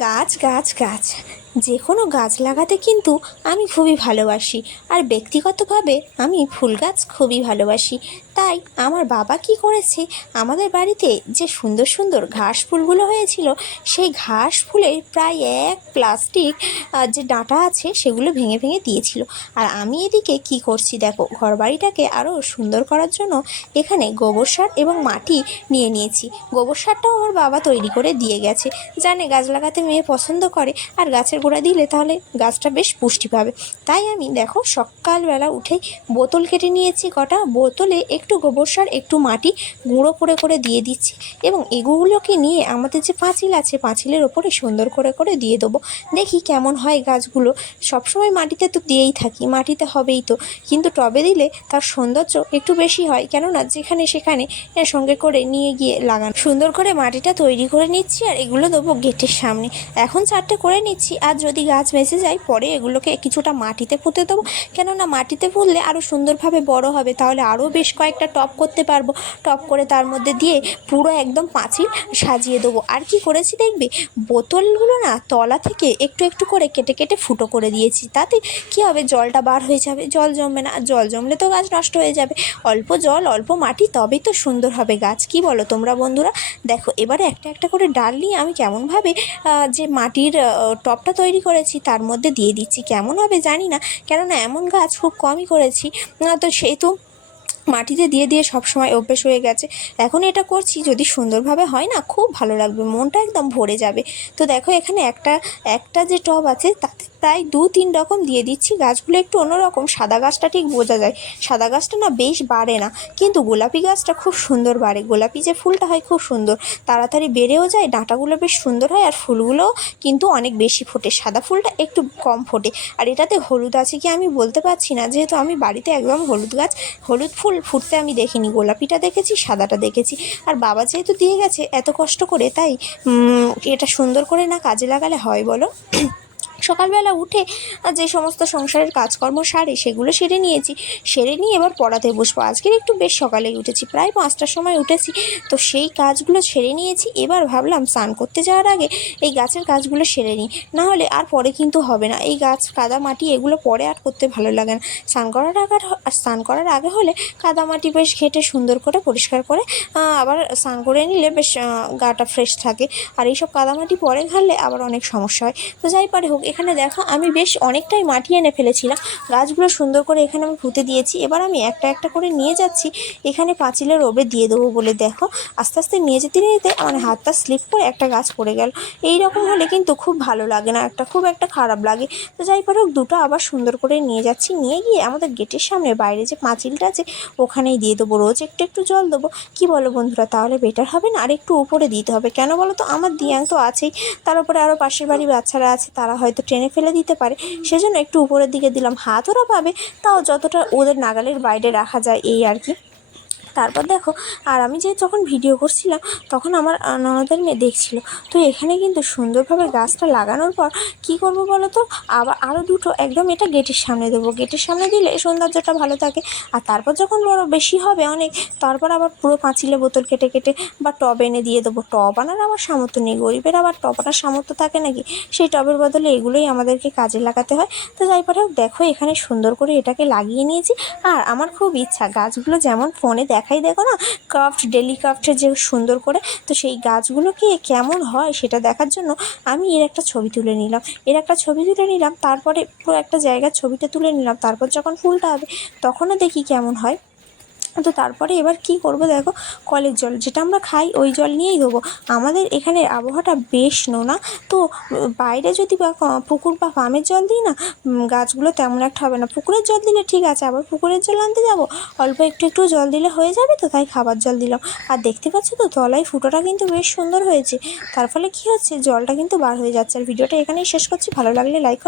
গাছ গাছ গাছ। যে কোনো গাছ লাগাতে কিন্তু আমি খুবই ভালোবাসি। আর ব্যক্তিগতভাবে আমি ফুল গাছ খুবই ভালোবাসি। তাই আমার বাবা কি করেছে, আমাদের বাড়িতে যে সুন্দর সুন্দর ঘাস ফুলগুলো হয়েছিল, সেই ঘাস ফুলের প্রায় এক প্লাস্টিক যে ডাঁটা আছে সেগুলো ভেঙে ভেঙে দিয়েছিল। আর আমি এদিকে কি করছি দেখো, ঘরবাড়িটাকে আরও সুন্দর করার জন্য এখানে গোবর সার এবং মাটি নিয়ে নিয়েছি। গোবর সারটাও আমার বাবা তৈরি করে দিয়ে গেছে। জানে গাছ লাগাতে মেয়ে পছন্দ করে, আর গাছের গোড়া দিলে তাহলে গাছটা বেশ পুষ্টি পাবে। তাই আমি দেখো সকালবেলা উঠেই বোতল কেটে নিয়েছি কটা। বোতলে একটু গোবর সার, একটু মাটি গুঁড়ো করে করে দিয়ে দিচ্ছি এবং এগুলোকে নিয়ে আমাদের যে পাঁচিল আছে, পাঁচিলের ওপরে সুন্দর করে করে দিয়ে দেবো। দেখি কেমন হয় গাছগুলো। সবসময় মাটিতে তো দিয়েই থাকি, মাটিতে হবেই তো। কিন্তু টবে দিলে তার সৌন্দর্য একটু বেশি হয়। কেননা যেখানে সেখানে সঙ্গে করে নিয়ে গিয়ে লাগানো। সুন্দর করে মাটিটা তৈরি করে নিচ্ছি আর এগুলো দেবো গেটের সামনে। এখন চারটে করে নিচ্ছি আর যদি গাছ বেঁচে যায়, পরে এগুলোকে কিছুটা মাটিতে পুঁতে দেবো। কেননা মাটিতে পুঁতলে আরও সুন্দরভাবে বড় হবে, তাহলে আরও বেশ কয়েকটা টপ করতে পারব। টপ করে তার মধ্যে দিয়ে পুরো একদম পাঁচিল সাজিয়ে দেবো। আর কি করেছি দেখবে? বোতলগুলো না তলা থেকে একটু একটু করে কেটে কেটে ফুটো করে দিয়েছি। তাতে কি হবে? জলটা বার হয়ে যাবে, জল জমবে না। জল জমলে তো গাছ নষ্ট হয়ে যাবে। অল্প জল, অল্প মাটি, তবেই তো সুন্দর হবে গাছ। কি বলো তোমরা বন্ধুরা? দেখো, এবারে একটা একটা করে ডাল নিয়ে আমি কেমনভাবে যে মাটির টবটা তৈরি করেছি, তার মধ্যে দিয়ে দিচ্ছি। কেমন হবে জানি না, কেননা এমন গাছ খুব কমই করেছি। তো সেহেতু মাটিতে দিয়ে দিয়ে সব সময় অভ্যেস হয়ে গেছে। এখন এটা করছি, যদি সুন্দরভাবে হয় না, খুব ভালো লাগবে, মনটা একদম ভরে যাবে। তো দেখো, এখানে একটা একটা যে টব আছে, তাতে প্রায় দু তিন রকম দিয়ে দিচ্ছি। গাছগুলো একটু অন্যরকম, সাদা গাছটা ঠিক বোঝা যায়। সাদা গাছটা না বেশ বাড়ে না, কিন্তু গোলাপি গাছটা খুব সুন্দর বাড়ে। গোলাপি যে ফুলটা হয় খুব সুন্দর। তাড়াতাড়ি বেড়েও যায়, ডাঁটাগুলো বেশ সুন্দর হয়, আর ফুলগুলোও কিন্তু অনেক বেশি ফোটে। সাদা ফুলটা একটু কম ফোটে। আর এটাতে হলুদ আছে কি আমি বলতে পারছি না, যেহেতু আমি বাড়িতে একদম হলুদ গাছ, হলুদ ফুল ফুটতে আমি দেখিনি। গোলাপিটা দেখেছি, সাদাটা দেখেছি। আর বাবা যেহেতু দিয়ে গেছে, এত কষ্ট করে তাই এটা সুন্দর করে না কাজে লাগালে হয় বলো? সকালবেলা উঠে যে সমস্ত সংসারের কাজকর্ম সারে, সেগুলো সেরে নিয়েছি। সেরে নিয়ে এবার পড়াতে বসবো। আজকের একটু বেশ সকালেই উঠেছি। প্রায় পাঁচটার সময় উঠেছি। তো সেই কাজগুলো সেরে নিয়েছি। এবার ভাবলাম স্নান করতে যাওয়ার আগে এই গাছের কাজগুলো সেরে নিই। না হলে আর পরে কিন্তু হবে না। এই গাছ, কাদা মাটি এগুলো পরে আর করতে ভালো লাগে না। স্নান করার আগে, স্নান করার আগে হলে কাদা মাটি বেশ ঘেটে সুন্দর করে পরিষ্কার করে আবার স্নান করে নিলে বেশ গাটা ফ্রেশ থাকে। আর এইসব কাদামাটি পরে ঘাললে আবার অনেক সমস্যা হয়। তো যাই পারে হোক এখানে দেখো, আমি বেশ অনেকটাই মাটি এনে ফেলেছিলাম। গাছগুলো সুন্দর করে এখানে আমি পুঁতে দিয়েছি। এবার আমি একটা একটা করে নিয়ে যাচ্ছি। এখানে পাঁচিলের ওবে দিয়ে দেবো বলে দেখো। আস্তে আস্তে নিয়ে যেতে নিয়ে যেতে আমার হাতটা স্লিপ করে একটা গাছ পড়ে গেল। এই রকম হলে কিন্তু খুব ভালো লাগে না, একটা খুব একটা খারাপ লাগে। তো যাই পারে হোক দুটো আবার সুন্দর করে নিয়ে যাচ্ছি। নিয়ে গিয়ে আমাদের গেটের সামনে বাইরে যে পাঁচিলটা আছে, ওখানেই দিয়ে দেবো রোজ। একটু একটু জল দেবো। কি বলো বন্ধুরা, তাহলে বেটার হবে না? আর একটু উপরে দিতে হবে। কেন বলো তো? আমার দিয়াং তো আছেই। তার উপরে আরও পাশের বাড়ির বাচ্চারা আছে, তারা হয়তো ট্রেনে ফেলে দিতে পারে। সেজন্য একটু উপরের দিকে দিলাম। হাত ওরা পাবে, তাও যতটা ওদের নাগালের বাইরে রাখা যায়, এই আর কি। তারপর দেখো আর আমি যে যখন ভিডিও করছিলাম তখন আমার ননদের মেয়ে দেখছিল। তো এখানে কিন্তু সুন্দরভাবে গাছটা লাগানোর পর কি করব বলো তো? আবার আরও দুটো একদম এটা গেটের সামনে দেবো। গেটের সামনে দিলে সৌন্দর্যটা ভালো থাকে। আর তারপর যখন বড় বেশি হবে অনেক তারপর আবার পুরো পাঁচিলে বোতল কেটে কেটে বা টব এনে দিয়ে দেবো। টব আনার আবার সামর্থ্য নেই। গরিবের আবার টব আনার সামর্থ্য থাকে নাকি? সেই টবের বদলে এগুলোই আমাদেরকে কাজে লাগাতে হয়। তো যাই হোক, দেখো এখানে সুন্দর করে এটাকে লাগিয়ে নিয়েছি। আর আমার খুব ইচ্ছা গাছগুলো যেমন ফোনে দেখাই। দেখো না ক্রাফট ডেলি ক্রাফটের যে সুন্দর করে, তো সেই গাছগুলোকে কেমন হয় সেটা দেখার জন্য আমি এর একটা ছবি তুলে নিলাম। এর একটা ছবি তুলে নিলাম, তারপরে পুরো একটা জায়গার ছবিটা তুলে নিলাম, তারপর যখন ফুলটা হবে তখনও দেখি কেমন হয়। তো তারপরে এবার কি করব দেখো? কলের জল, যেটা আমরা খাই ওই জল নিয়েই দেবো আমাদের এখানের আবহাওয়াটা বেশ নোনা। তো, বাইরে যদি বা পুকুর বা পামের জল দিই না গাছগুলো তেমন একটা হবে না। পুকুরের জল দিলে ঠিক আছে, আবার পুকুরের জল আনতে যাব? অল্প একটু একটু জল দিলে হয়ে যাবে তো, তাই খাবার জল দিলাম। আর দেখতে পাচ্ছ তো, তলায় ফুটোটা কিন্তু বেশ সুন্দর হয়েছে। তার ফলে কী হচ্ছে, জলটা কিন্তু বার হয়ে যাচ্ছে। আর ভিডিওটা এখানেই শেষ করছি। ভালো লাগলে লাইক